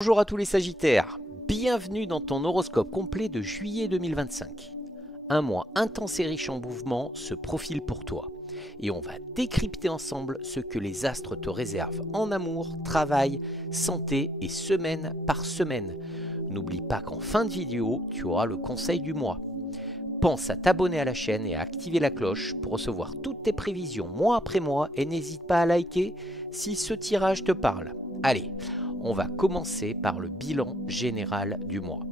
Bonjour à tous les Sagittaires, bienvenue dans ton horoscope complet de juillet 2025. Un mois intense et riche en mouvements se profile pour toi. Et on va décrypter ensemble ce que les astres te réservent en amour, travail, santé et semaine par semaine. N'oublie pas qu'en fin de vidéo, tu auras le conseil du mois. Pense à t'abonner à la chaîne et à activer la cloche pour recevoir toutes tes prévisions mois après mois et n'hésite pas à liker si ce tirage te parle. Allez, on va commencer par le bilan général du mois.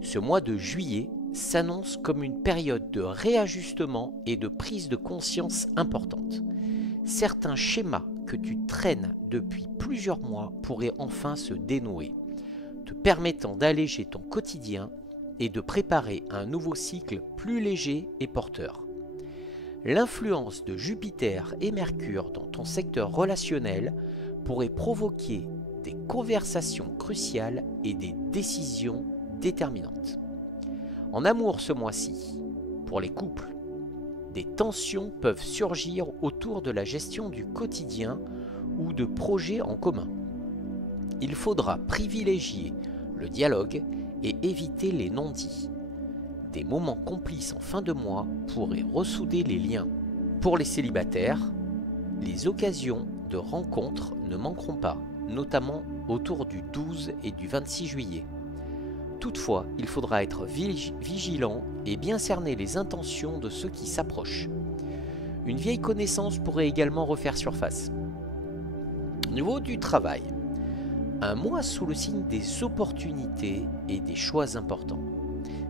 Ce mois de juillet s'annonce comme une période de réajustement et de prise de conscience importante. Certains schémas que tu traînes depuis plusieurs mois pourraient enfin se dénouer, te permettant d'alléger ton quotidien et de préparer un nouveau cycle plus léger et porteur. L'influence de Jupiter et Mercure dans ton secteur relationnel pourrait provoquer des conversations cruciales et des décisions déterminantes. En amour ce mois-ci, pour les couples, des tensions peuvent surgir autour de la gestion du quotidien ou de projets en commun. Il faudra privilégier le dialogue et éviter les non-dits. Des moments complices en fin de mois pourraient ressouder les liens. Pour les célibataires, les occasions de rencontres ne manqueront pas, notamment autour du 12 et du 26 juillet. Toutefois, il faudra être vigilant et bien cerner les intentions de ceux qui s'approchent. Une vieille connaissance pourrait également refaire surface. Au niveau du travail, un mois sous le signe des opportunités et des choix importants.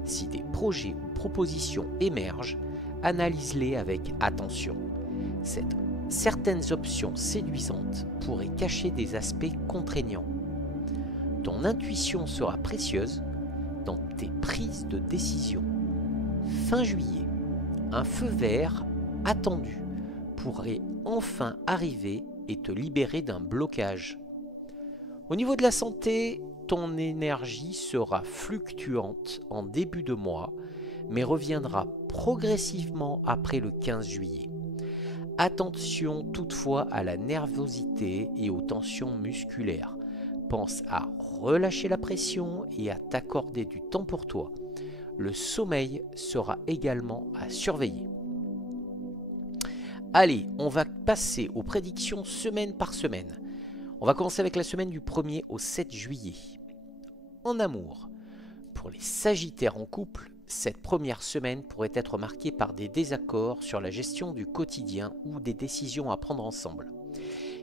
Si des projets ou propositions émergent, analyse-les avec attention. Certaines options séduisantes pourraient cacher des aspects contraignants. Ton intuition sera précieuse dans tes prises de décision. Fin juillet, un feu vert attendu pourrait enfin arriver et te libérer d'un blocage. Au niveau de la santé, ton énergie sera fluctuante en début de mois, mais reviendra progressivement après le 15 juillet. Attention toutefois à la nervosité et aux tensions musculaires. Pense à relâcher la pression et à t'accorder du temps pour toi. Le sommeil sera également à surveiller. Allez, on va passer aux prédictions semaine par semaine. On va commencer avec la semaine du 1er au 7 juillet. En amour, pour les Sagittaires en couple, cette première semaine pourrait être marquée par des désaccords sur la gestion du quotidien ou des décisions à prendre ensemble.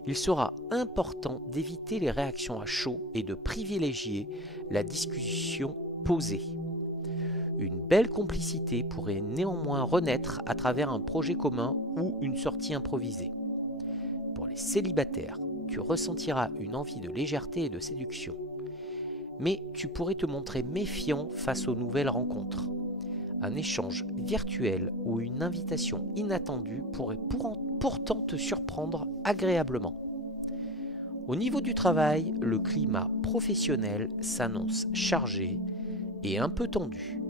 Il sera important d'éviter les réactions à chaud et de privilégier la discussion posée. Une belle complicité pourrait néanmoins renaître à travers un projet commun ou une sortie improvisée. Pour les célibataires, tu ressentiras une envie de légèreté et de séduction. Mais tu pourrais te montrer méfiant face aux nouvelles rencontres. Un échange virtuel ou une invitation inattendue pourrait pourtant te surprendre agréablement. Au niveau du travail, le climat professionnel s'annonce chargé et un peu tendu.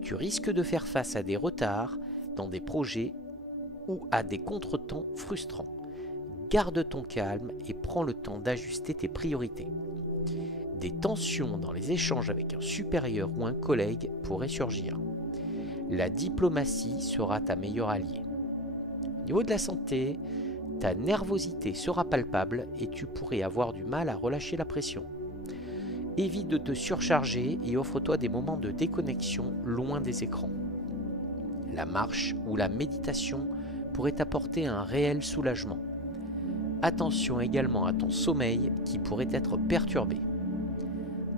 Tu risques de faire face à des retards dans des projets ou à des contretemps frustrants. Garde ton calme et prends le temps d'ajuster tes priorités. Des tensions dans les échanges avec un supérieur ou un collègue pourraient surgir. La diplomatie sera ta meilleure alliée. Au niveau de la santé, ta nervosité sera palpable et tu pourrais avoir du mal à relâcher la pression. Évite de te surcharger et offre-toi des moments de déconnexion loin des écrans. La marche ou la méditation pourrait t'apporter un réel soulagement. Attention également à ton sommeil qui pourrait être perturbé.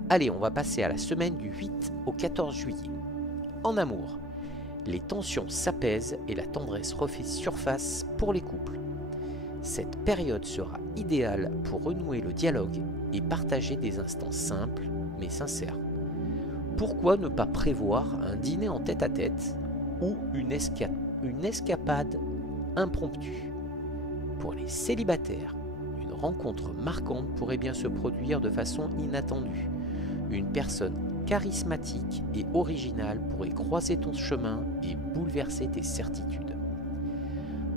Allez, on va passer à la semaine du 8 au 14 juillet. En amour, les tensions s'apaisent et la tendresse refait surface pour les couples. Cette période sera idéale pour renouer le dialogue et partager des instants simples mais sincères. Pourquoi ne pas prévoir un dîner en tête-à-tête ou une escapade impromptue? Pour les célibataires, une rencontre marquante pourrait bien se produire de façon inattendue. Une personne charismatique et originale pourrait croiser ton chemin et bouleverser tes certitudes.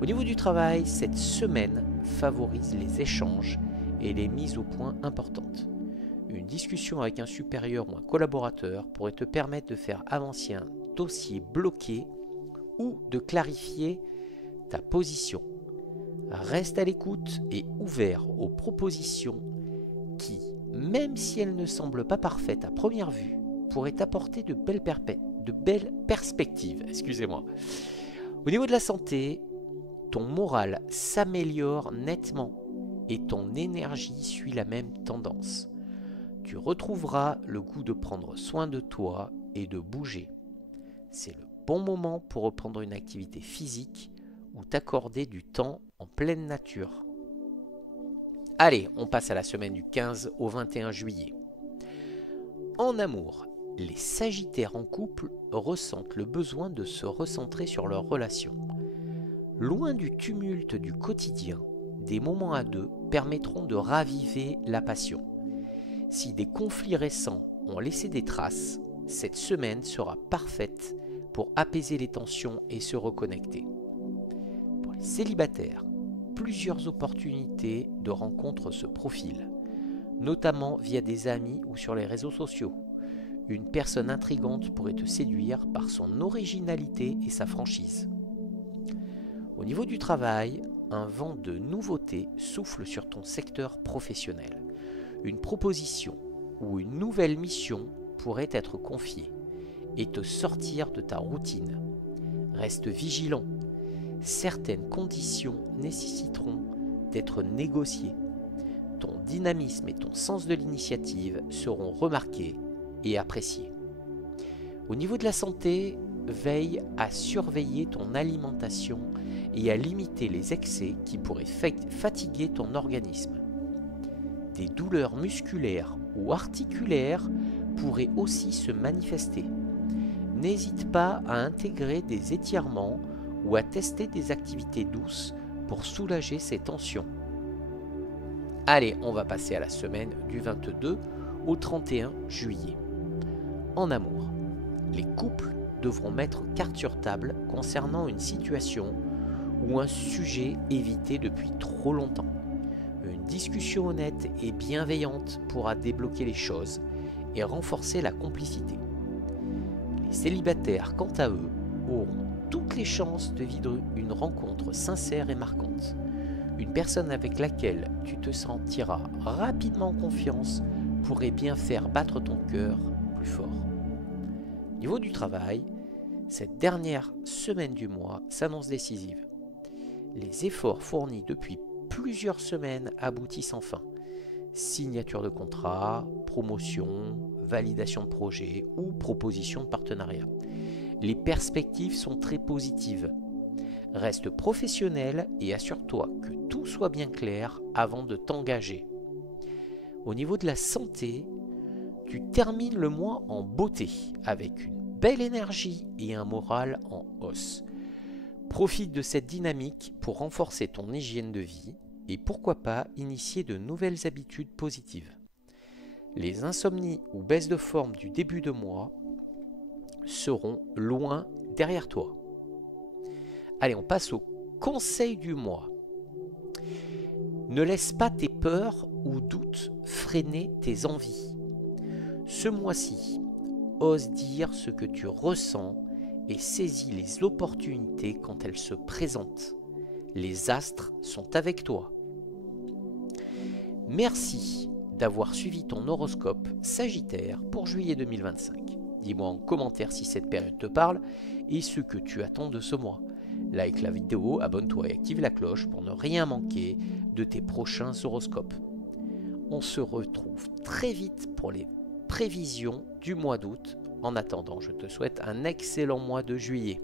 Au niveau du travail, cette semaine favorise les échanges et les mises au point importantes. Une discussion avec un supérieur ou un collaborateur pourrait te permettre de faire avancer un dossier bloqué ou de clarifier ta position. Reste à l'écoute et ouvert aux propositions qui, même si elles ne semblent pas parfaites à première vue, pourraient t'apporter de belles perspectives. Excusez-moi. Au niveau de la santé, ton moral s'améliore nettement et ton énergie suit la même tendance. Tu retrouveras le goût de prendre soin de toi et de bouger. C'est le bon moment pour reprendre une activité physique ou t'accorder du temps en pleine nature. Allez, on passe à la semaine du 15 au 21 juillet. En amour, les Sagittaires en couple ressentent le besoin de se recentrer sur leur relation. Loin du tumulte du quotidien, des moments à deux permettront de raviver la passion. Si des conflits récents ont laissé des traces, cette semaine sera parfaite pour apaiser les tensions et se reconnecter. Pour les célibataires, plusieurs opportunités de rencontres se profilent, notamment via des amis ou sur les réseaux sociaux. Une personne intrigante pourrait te séduire par son originalité et sa franchise. Au niveau du travail, un vent de nouveauté souffle sur ton secteur professionnel. Une proposition ou une nouvelle mission pourrait être confiée et te sortir de ta routine. Reste vigilant. Certaines conditions nécessiteront d'être négociées. Ton dynamisme et ton sens de l'initiative seront remarqués et appréciés. Au niveau de la santé, veille à surveiller ton alimentation et à limiter les excès qui pourraient fatiguer ton organisme. Des douleurs musculaires ou articulaires pourraient aussi se manifester. N'hésite pas à intégrer des étirements ou à tester des activités douces pour soulager ces tensions. Allez, on va passer à la semaine du 22 au 31 juillet. En amour, les couples devront mettre carte sur table concernant une situation ou un sujet évité depuis trop longtemps. Une discussion honnête et bienveillante pourra débloquer les choses et renforcer la complicité. Les célibataires, quant à eux, auront toutes les chances de vivre une rencontre sincère et marquante. Une personne avec laquelle tu te sentiras rapidement en confiance pourrait bien faire battre ton cœur plus fort. Au niveau du travail, cette dernière semaine du mois s'annonce décisive. Les efforts fournis depuis plusieurs semaines aboutissent enfin. Signature de contrat, promotion, validation de projet ou proposition de partenariat. Les perspectives sont très positives. Reste professionnel et assure-toi que tout soit bien clair avant de t'engager. Au niveau de la santé, tu termines le mois en beauté avec une belle énergie et un moral en hausse. Profite de cette dynamique pour renforcer ton hygiène de vie et pourquoi pas initier de nouvelles habitudes positives. Les insomnies ou baisses de forme du début de mois seront loin derrière toi. Allez, on passe au conseil du mois. Ne laisse pas tes peurs ou doutes freiner tes envies. Ce mois-ci, ose dire ce que tu ressens et saisis les opportunités quand elles se présentent. Les astres sont avec toi. Merci d'avoir suivi ton horoscope Sagittaire pour juillet 2025. Dis-moi en commentaire si cette période te parle et ce que tu attends de ce mois. Like la vidéo, abonne-toi et active la cloche pour ne rien manquer de tes prochains horoscopes. On se retrouve très vite pour les prévisions du mois d'août. En attendant, je te souhaite un excellent mois de juillet.